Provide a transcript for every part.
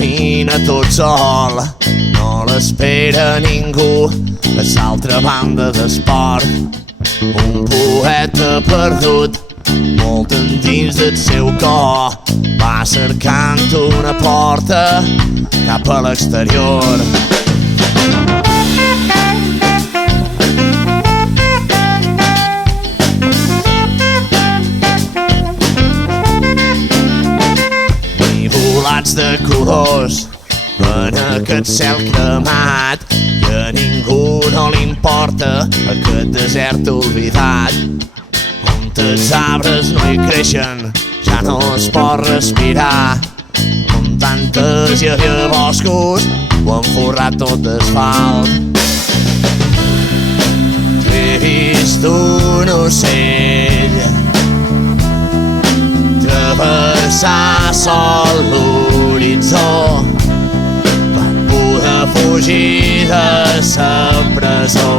camina tot sol, no l'espera ningú a l'altra banda d'esport. Un poeta perdut, molt endins del seu cor, va cercant una porta cap a l'exterior. Volats de colors en aquest cel cremat, i a ningú no li importa aquest desert oblidat, on els arbres no hi creixen, ja no es pot respirar, on tantes hi havia boscos ho han forrat tot d'asfalt. He vist un ocell travessar sol l'horitzó, va poder fugir de sa presó.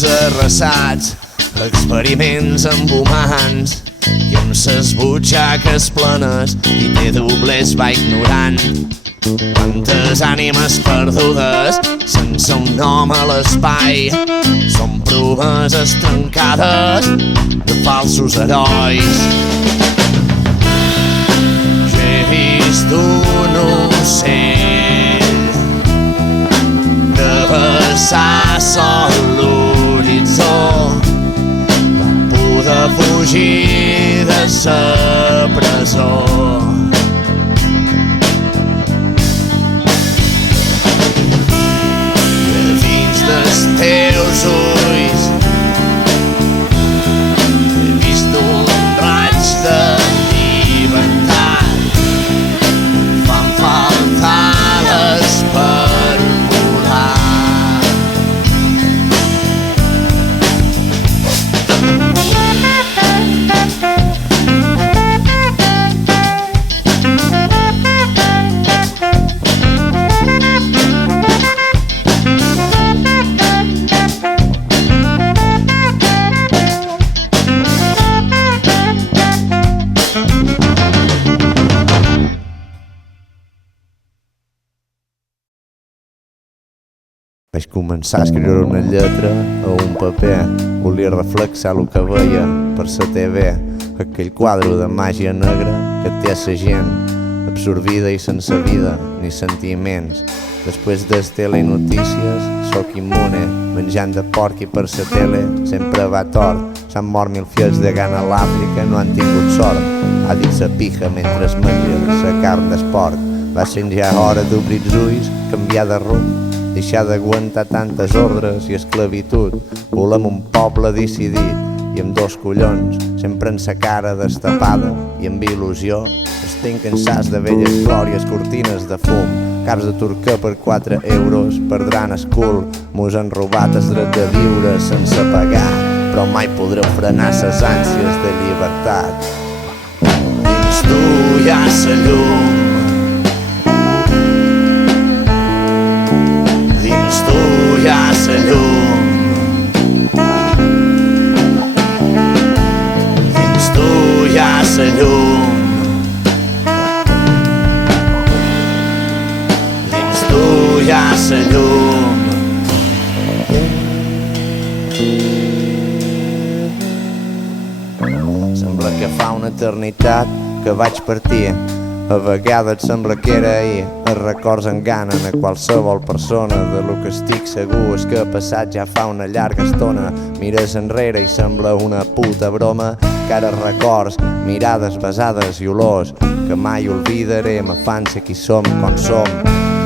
Arrasats, experiments amb humans, i amb ses butxaques plenes i té doblers va ignorant. Quantes ànimes perdudes sense un nom a l'espai, són promeses trencades de falsos herois. Jo he vist un ocell travessar sol l'horitzó, va poder fugir de sa presó. Dins dels teus ulls he vist un raig de llibertat, fan faltar les per volar. Vaig començar a escriure una lletra a un paper, volia reflexar el que veia per la TV, aquell quadre de màgia negra que té sa gent, absorbida i sense vida ni sentiments. Després de tele i notícies sóc immune, menjant de porc i per la tele sempre va tort. S'han mort 1000 fills de gana a l'Àfrica, no han tingut sort, ha dit sa pija mentre es menja sa carn d'esport. Va ser ja hora d'obrir els ulls, canviar de rumb, deixar d'aguantar tantes ordres i esclavitud. Volem un poble decidit i amb 2 collons, sempre en sa cara destapada i amb il·lusió. Estem cansats de velles glòries, cortines de fum, caps de turca per 4 euros, perdran el cul. Mos han robat el dret de viure sense pagar, però mai podreu frenar ses ànsies de llibertat. Dins tu hi ha sa llum, dins tu hi ha sa llum, dins tu hi ha sa llum, dins tu hi ha sa llum. Sembla que fa una eternitat que vaig partir, a vegades sembla que era ahir. Els records enganen a qualsevol persona, de lo que estic segur és que ha passat ja fa una llarga estona. Mires enrere i sembla una puta broma encara records, mirades besades i olors que mai oblidaré, me fan ser qui som com som.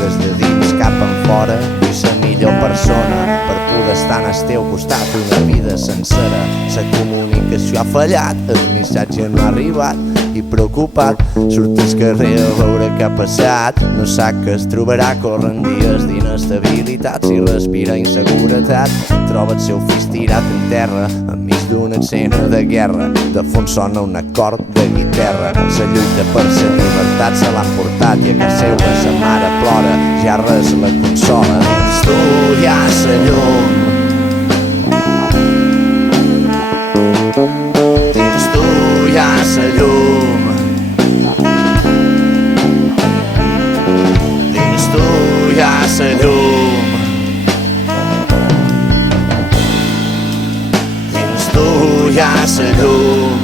Des de dins cap enfora vull ser millor persona per poder estar al teu costat una vida sencera. La comunicació ha fallat, el missatge no ha arribat i preocupat surt al carrer a veure què ha passat. No sap que es trobarà corrent dies d'inestabilitat. Si respira inseguretat troba el seu fills tirat en terra enmig d'una escena de guerra. De fons sona un acord de guitarra. La lluita per la llibertat se l'han portat i a casa seva sa mare plora, ja res la consola. Dins tu hi ha la llum, dins tu hi ha la llum, dins tu hi ha la llum, dins tu hi ha la llum.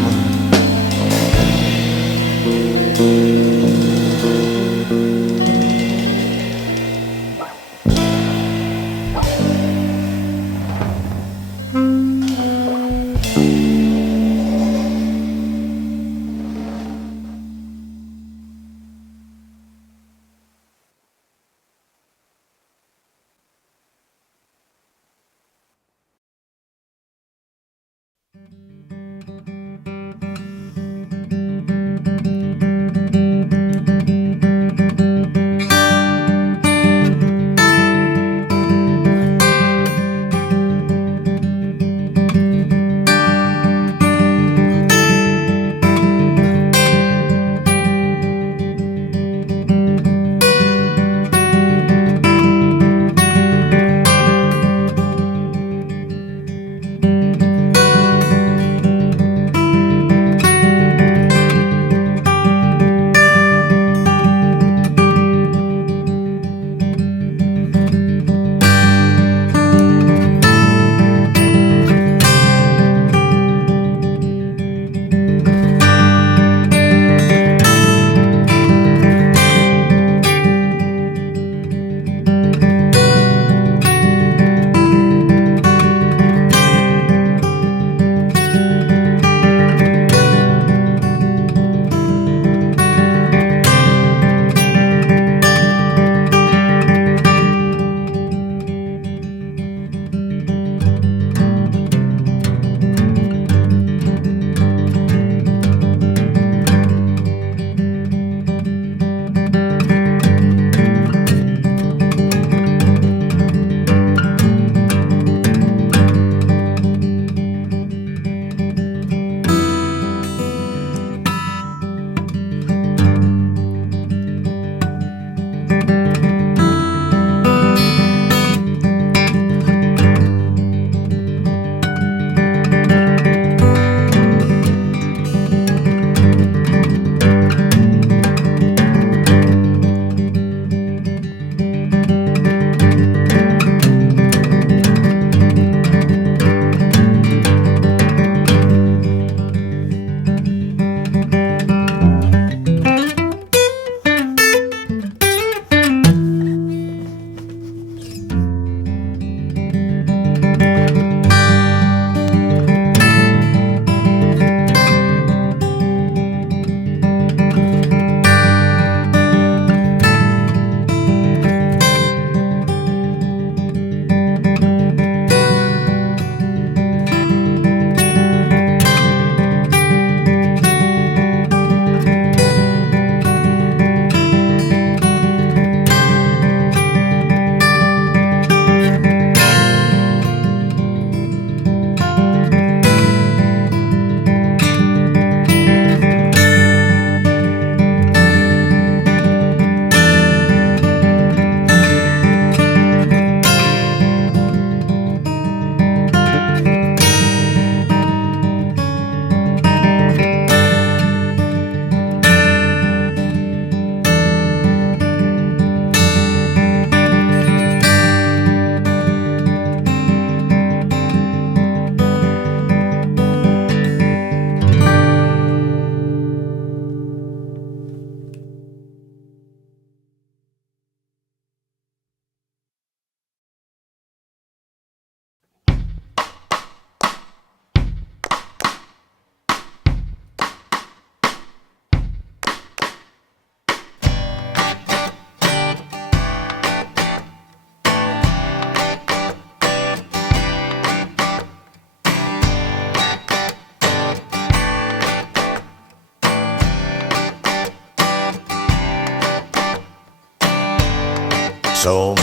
Som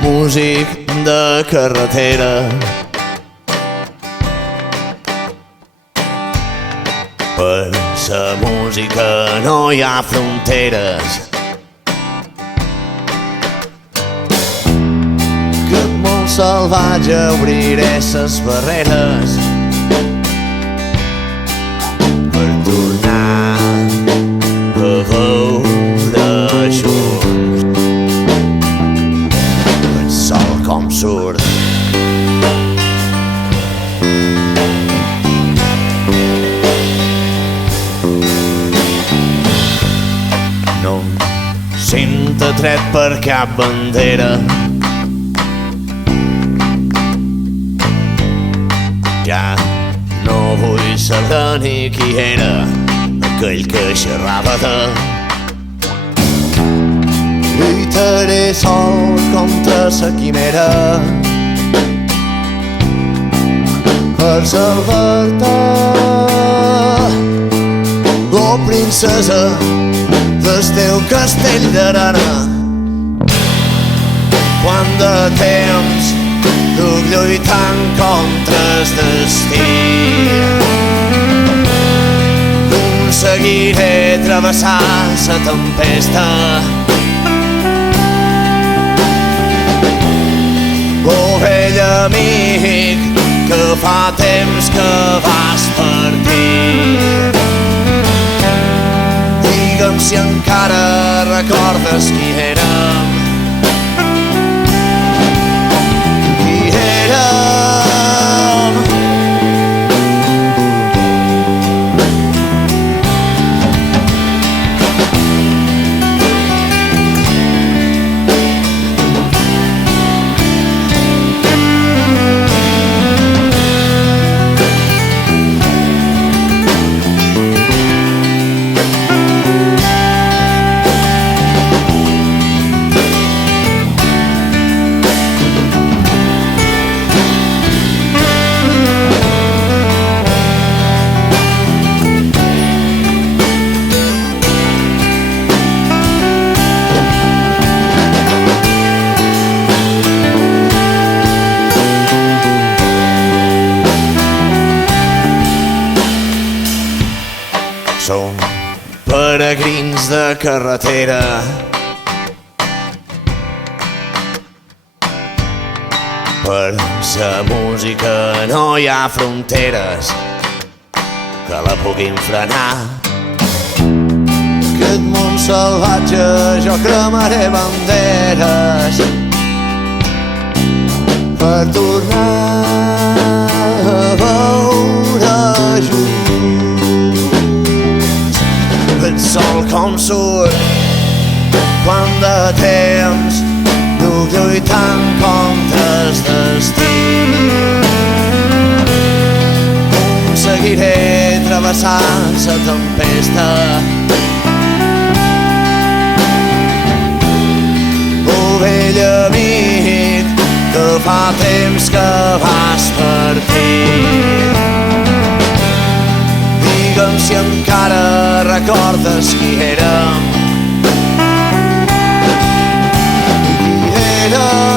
músic de carretera. Per sa música no hi ha fronteres. Que molt salvatge obriré ses barreres per tornar a veure junts el sol com surt. No em sento atret per cap bandera. Ja no vull saber ni qui era aquell que xerrava de lluitaré sol contra sa quimera per salvar-te, oh princesa del teu castell d'arena. Quant de temps duc lluitant contra el destí. Aconseguiré travessar la tempesta. Oh vell amic, que fa temps que vas partir. Digue'm si encara recordes qui érem. Som peregrins de carretera. Per sa música no hi ha fronteres que la puguin frenar. Aquest món salvatge jo cremaré banderes per tornar a veure junts el sol com surt. Quant de temps duc lluitant contra el destí. Aconseguiré travessar la tempesta. Oh vell amic, que fa temps que vas partir. Digue'm si encara recordes qui érem. Qui érem.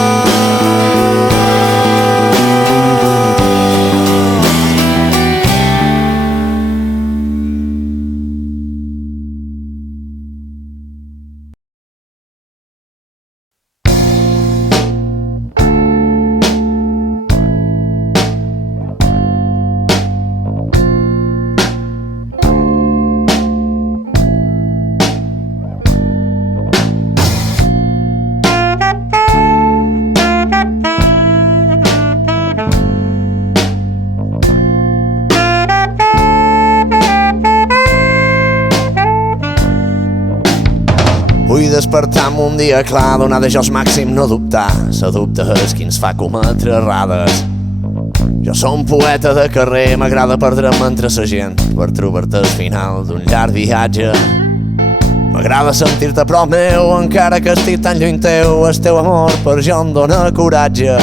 Vull despertar-me un dia clar, donar de jo el màxim, no dubtar. Sa dubte és qui ens fa cometre errades. Jo som un poeta de carrer, m'agrada perdre'm entre sa gent per trobar-te al final d'un llarg viatge. M'agrada sentir-te a prop meu, encara que estic tan lluny teu. El teu amor per jo em dóna coratge.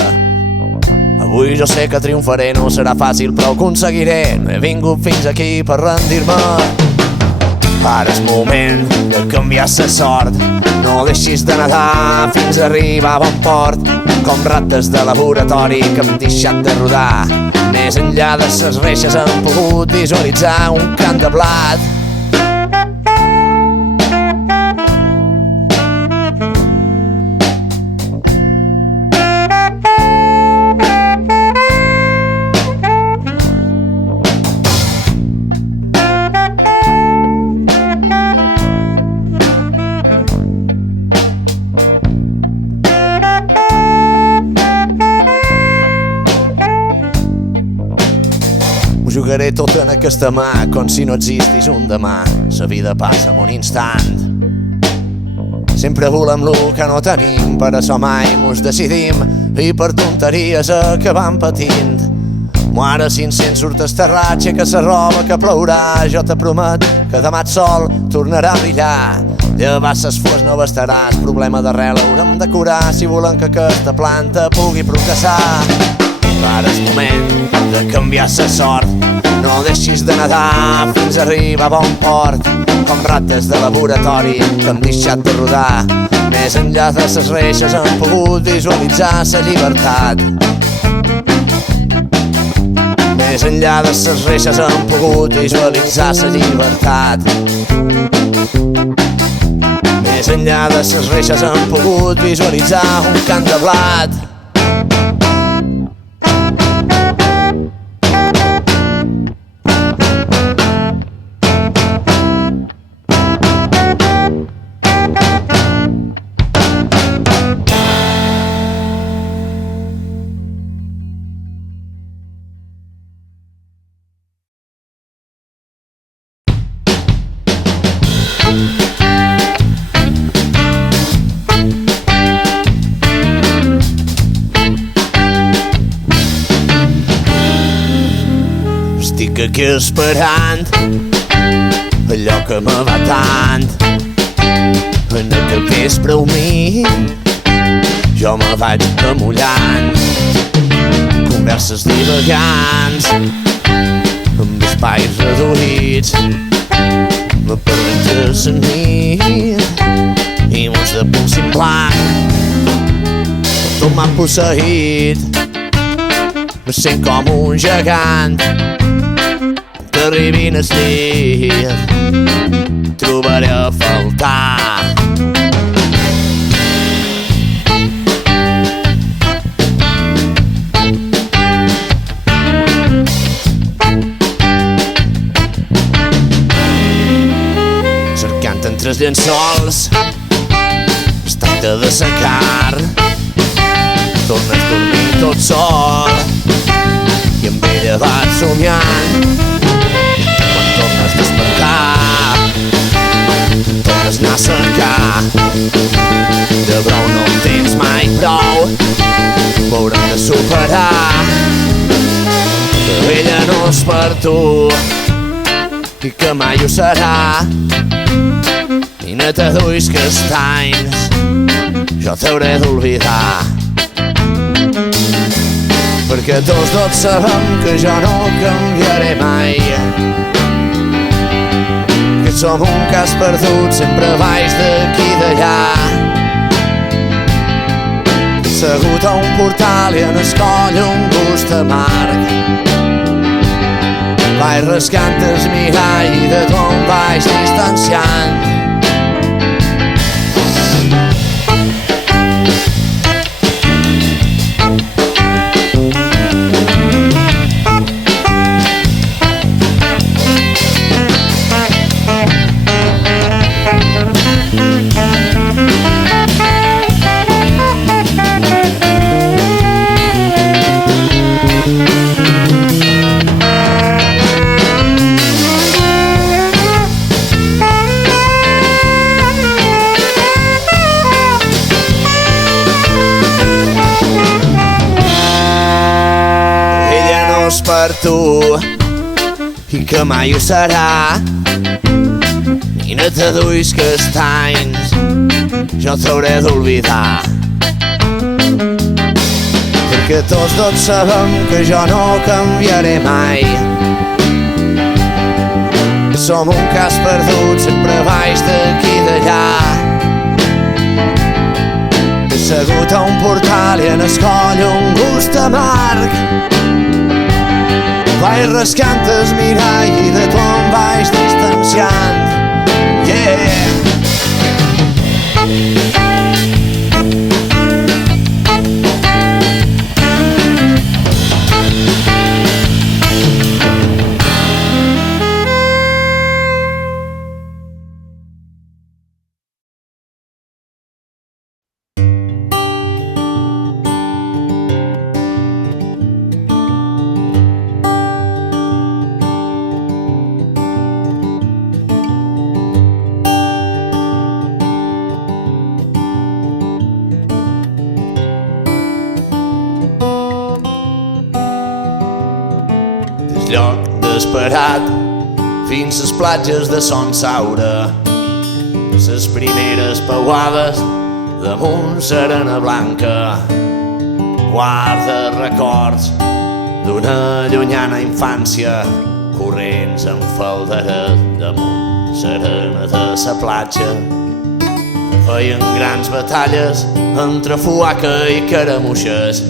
Avui jo sé que triomfaré, no serà fàcil però ho aconseguiré. No he vingut fins aquí per rendir-me. Ara és moment de canviar la sort. No deixis de nedar fins a arribar a bon port, com rates de laboratori que hem deixat de rodar. Més enllà de ses reixes hem pogut visualitzar un camp de blat. Jugaré tot en aquesta mà, com si no existís un demà. La vida passa en un instant. Sempre volem lo que no tenim, per això mai mos decidim i per tonteries acabam patint. Ara si encens surt esterrat, aixeca sa roba que plourà. Jo te promet que demà el sol tornarà a brillar. Llevar ses flors no bastarà, el problema d'arrel haurem de curar si volem que aquesta planta pugui progressar. Ara és moment de canviar la sort. No deixis de nedar fins a arribar a bon port, com rates de laboratori que hem deixat de rodar. Més enllà de ses reixes hem pogut visualitzar la llibertat. Més enllà de ses reixes hem pogut visualitzar la llibertat. Més enllà de ses reixes hem pogut visualitzar un camp de blat. Estic aquí esperant allò que me va tant. En aquest vespre humit jo me vaig amullant. Converses divagants amb espais reduïts, me parlen de la nit i mots de pulsin blanc. Tot m'ha posseït, me sent com un gegant. Que arribin el dia, trobaré a faltar. Cercant entre els llençols es tracta de secar. Tornes a dormir tot sol i amb ella vas somiant. Tornes a despertar, tornes a anar a cercar. De brou no en tens mai prou, ho haurem de superar. Que ella no és per tu i que mai ho serà. I no t'aduis que estanys, jo t'hauré d'oblidar. Perquè tots dos sabem que jo no canviaré mai, que som un cas perdut sempre baix d'aquí i d'allà. Assegut a un portal i en el coll un gust amarg. Vaig rascant el mirall i de tu em vaig distanciant. Per tu i que mai ho serà. I no t'aduis que estanys, jo t'hauré d'oblidar. Perquè tots dos sabem que jo no canviaré mai, som un cas perdut, sempre baix d'aquí i d'allà. He segut a un portal i en escoll un gust amarg. Vaig rascant el mirall i de tu em vaig distanciant. Yeah! Lloc desesperat fins les platges de Son Saura, les primeres pauades damunt serena blanca, guarda records d'una llunyana infància, corrents en faldera damunt serena de sa platja. Feien grans batalles entre fuaca i caramuixes,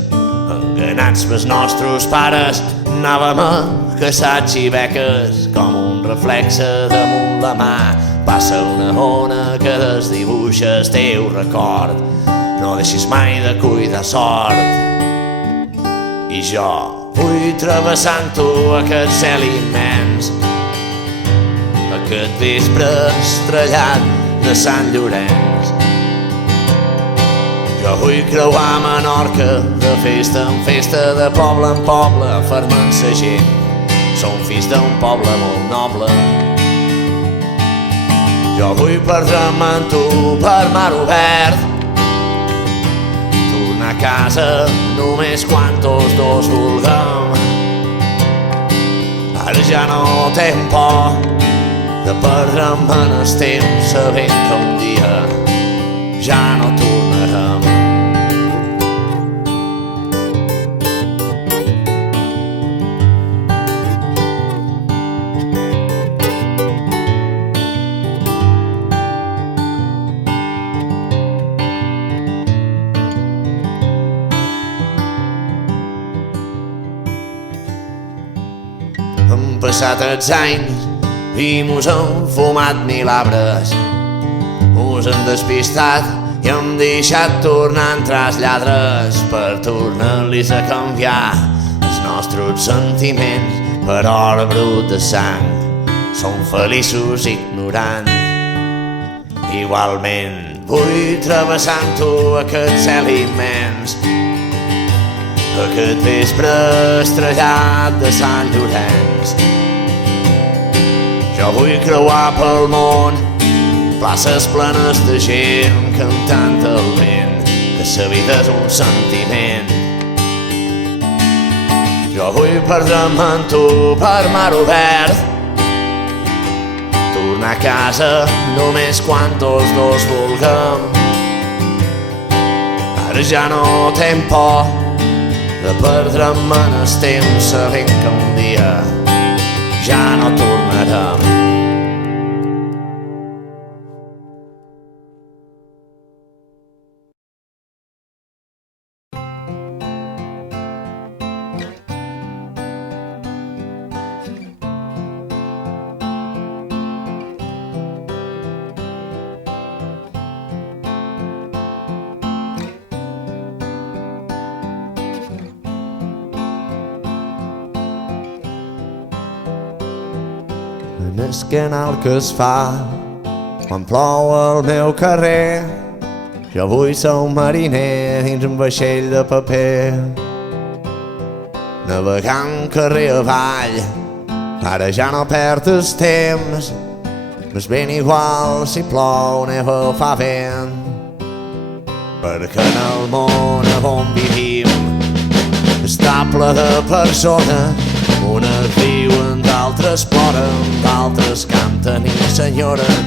enganats pels nostres pares anàvem a caçats i beques, com un reflexe damunt la mà passa una ona que desdibuixa el teu record. No deixis mai de cuidar sort. I jo vull travessant-ho aquest cel immens, aquest vespre estrellat de Sant Llorenç. Jo vull creuar Menorca de festa en festa, de poble en poble, fermant sa gent. Som fills d'un poble molt noble. Jo vull perdre'm en tu per mar obert, tornar a casa només quan tots dos vulguem. Ara ja no tenc por de perdre'm en el temps, sabent que un dia ja no tornarem. Han passat els anys i mos han fumat mil arbres, mos han despistat i hem deixat tornar a entrar els lladres per tornar-los a canviar els nostres sentiments per or brut de sang. Som feliços ignorant. Igualment vull travessant-ho aquest cel immens, aquest vespre estrellat de Sant Llorenç. Jo vull creuar pel món, places plenes de gent cantant el vent, que sa vida és un sentiment. Jo vull perdre'm en tu per mar obert, tornar a casa només quan tots dos vulguem. Ara ja no tenc por de perdre'm en el temps, sabent que un dia ja no tornarem. En el canal que es fa quan plou al meu carrer, jo vull ser un mariner dins un vaixell de paper, navegant carrer avall. Ara ja no perd el temps, m'és ben igual si plou, neva o fa vent, perquè en el món on vivim està ple de persones. Unes viuen, d'altres ploren, d'altres canten i s'enyoren.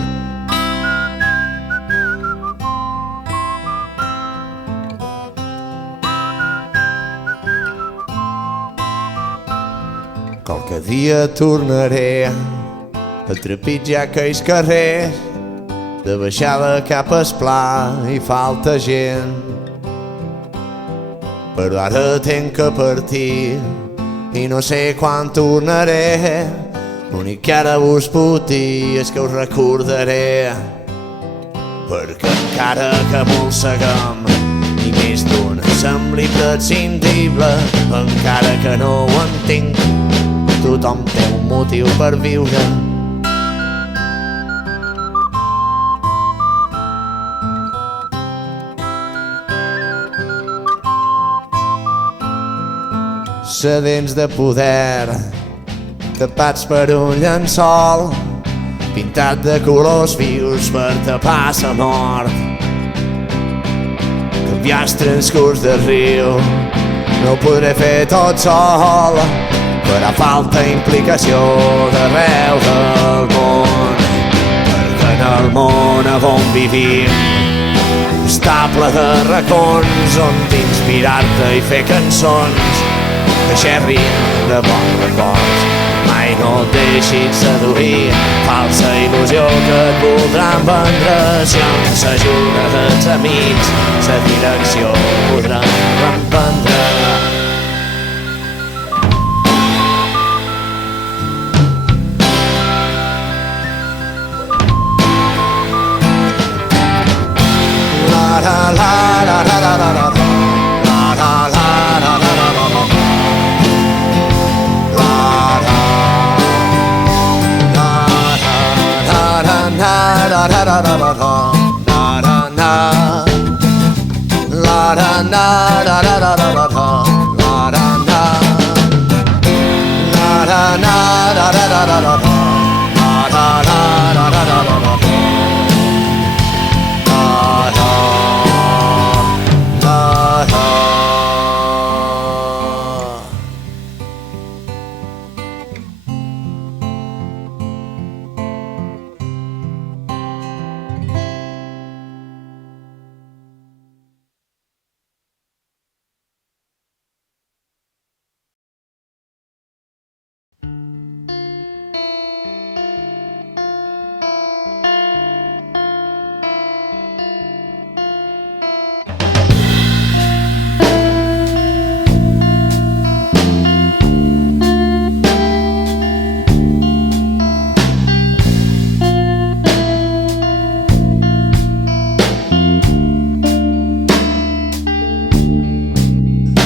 Qualque dia tornaré a trepitjar aquells carrers, de baixada cap al pla hi falta gent. Però ara tenc que partir i no sé quan tornaré. L'únic que ara us puc dir és que us recordaré, perquè encara que molseguem i més d'un sembli prescindible, encara que no ho entenc, tothom té un motiu per viure. Sedents de poder, tapats per un llençol, pintat de colors vius per tapar sa mort. Canviar el transcurs del riu no ho podré fer tot sol, farà falta implicació d'arreu del món, perquè en el món on vivim està ple de racons on inspirar-te i fer cançons que xerrin de bons records. Mai no et deixis seduir, falsa il·lusió que et voldran vendre. Si amb l'ajuda dels amics la direcció podran reemprendre.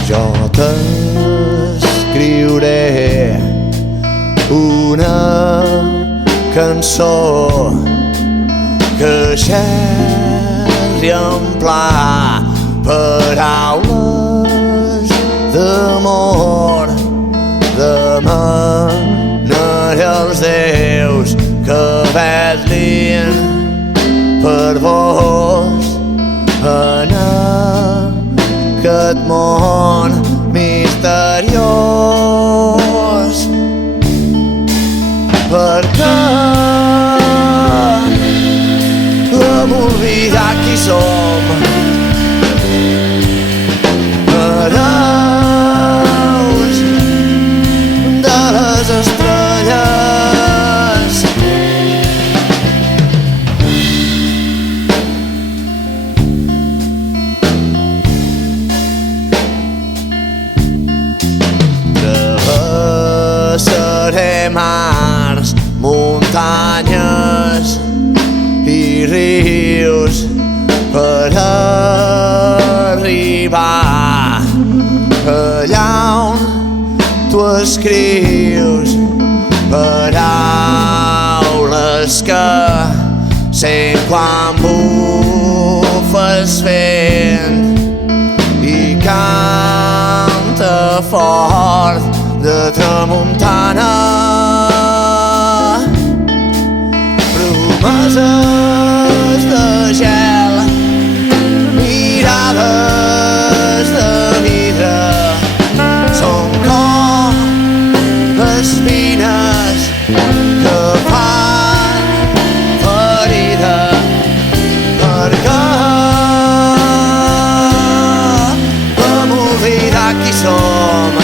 Jo t'escriuré una cançó que xerri en pla, paraules d'amor, demanaré als déus que vetllin per vos en aquest món misteriós, perquè hem oblidat qui som, hereus de les estrelles. Travessaré mars, muntanyes i rius per arribar allà on tu escrius paraules que sent quan bufes vent i canta fort de tramuntana. Promeses de gel, mirades de vidre, són com espines que fan ferida, perquè hem oblidat qui som.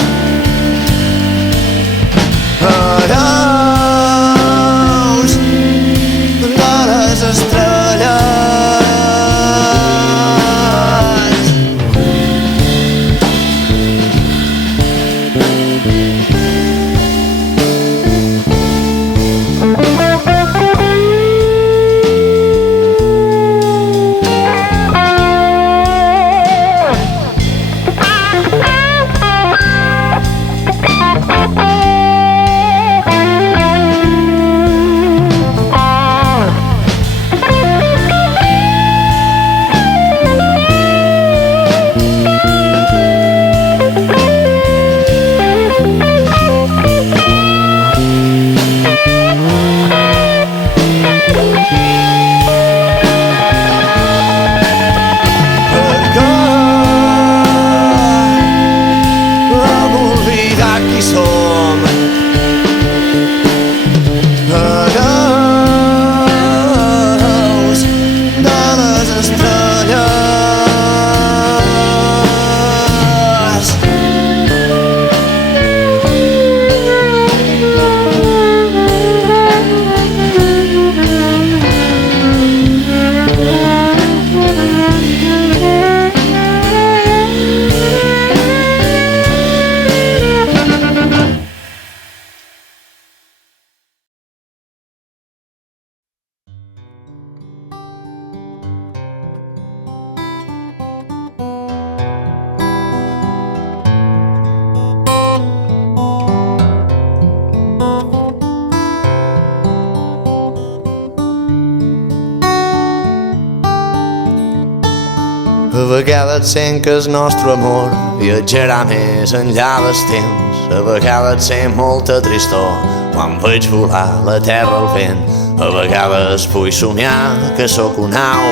A vegades sent que el nostre amor viatjarà més enllà dels temps. A vegades sent molta tristor quan veig volar la terra al vent. A vegades vull somiar que sóc un au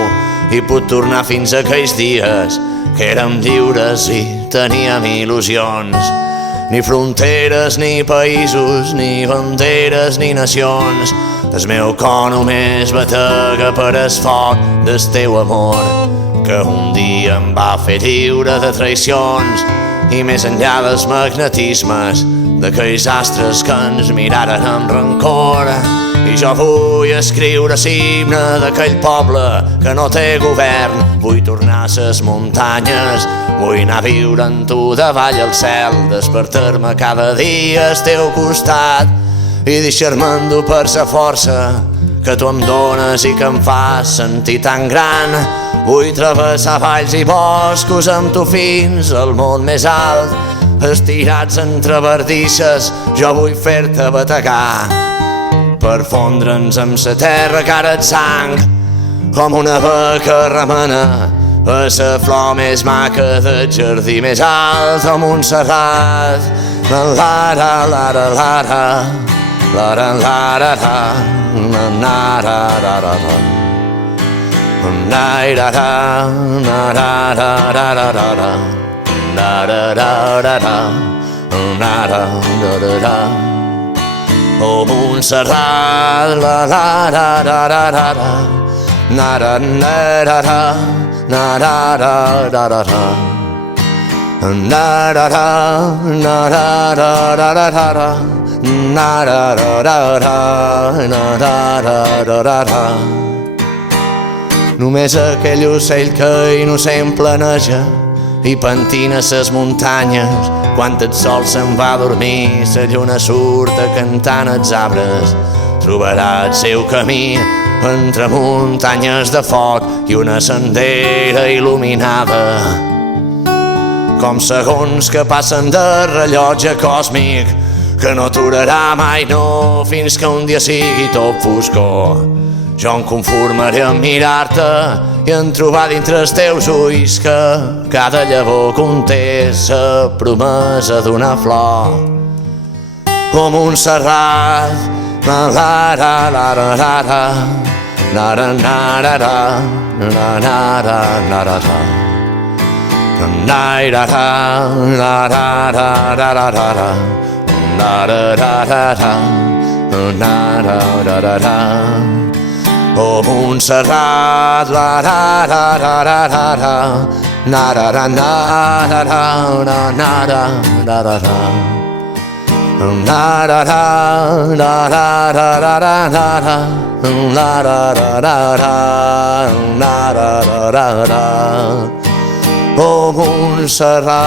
i puc tornar fins a aquells dies que érem lliures i teníem il·lusions. Ni fronteres, ni països, ni banderes, ni nacions. El meu cor només batega per el foc del teu amor, que un dia em va fer lliure de traïcions. I més enllà dels magnetismes d'aquells astres que ens miraren amb rancor, i jo vull escriure l'himne d'aquell poble que no té govern. Vull tornar a ses muntanyes, vull anar a viure amb tu davall al cel, despertar-me cada dia al teu costat i deixar-me endur per la força que tu em dones i que em fas sentir tan gran. Vull travessar valls i boscos amb tu fins al món més alt, estirats entre bardisses jo vull fer-te bategar, per fondre'ns amb la terra que ara et sang, com una ave que remena a la flor més maca del jardí més alt de Montserrat. Lara, lara, lara, lara, lara, lara, lara, oh Montserrat, la la la la la la la, na ra na ra ra, na ra ra ra ra ra, na ra ra na ra ra ra ra ra ra, na ra ra ra ra, na ra ra ra ra ra. Només aquell ocell que innocent planeja i pentina ses muntanyes. Quan el sol se'n va a dormir, la lluna surt a cantar els arbres. Trobarà el seu camí entre muntanyes de foc i una sendera il·luminada, com segons que passen de rellotge còsmic que no aturarà mai, no, fins que un dia sigui tot foscor. Jo em conformaré a mirar-te i en trobar dintre els teus ulls que cada llavor conté la promesa d'una flor. Oh Montserrat, la la la la la la la, la la la la la, la la la la la la, la la la la la la la la, la la la la la, la la la la. Oh Montserrat, la la la la la la la, na ra ra na ra ra na na ra ra ra ra, na ra ra na ra ra ra ra ra ra, na ra ra ra ra, na ra ra ra ra. Oh Montserrat.